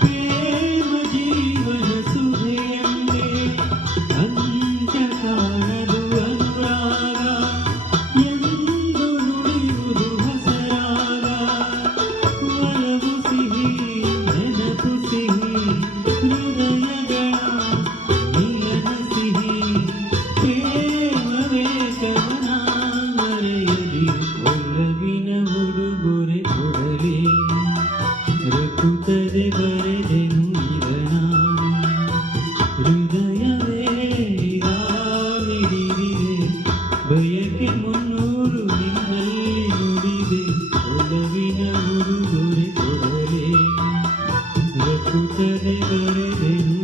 ಪ್ರೇಮ ಜೀವನ ಸುಧೆಯಂತೆ ಅಂತ್ಯ ಕಾಣದು ಅನುರಾಗ ಎಂದು ನುಡಿಯುವುದು ಹೊಸರಾಗ ಒಲವು ಸಿಹಿ ನೆನಪು ಸಿಹಿ ಹೃದಯಗಳ ಮಿಲನ ಸಿಹಿ ಪ್ರೇಮವೇ ಕವನ ಮರೆಯಲಿ ಒಲವಿನ ಉಡುಗೊರೆ ಕೊಡಲಿ ರಕುತ್ತದೆ ಬರೆದೆನು ಇದನ ಹೃದಯವೇ ಈಗ ಮಿಡಿದಿದೆ ಬಯಕೆ ಮುನ್ನೂರು ನಿನ್ನಲ್ಲಿ ನುಡಿದೆ ಒಲವಿನ ಉಡುಗೊರೆ ಕೊಡಲಿ ರಕುತ್ತದೆ ಬರೆದೆನು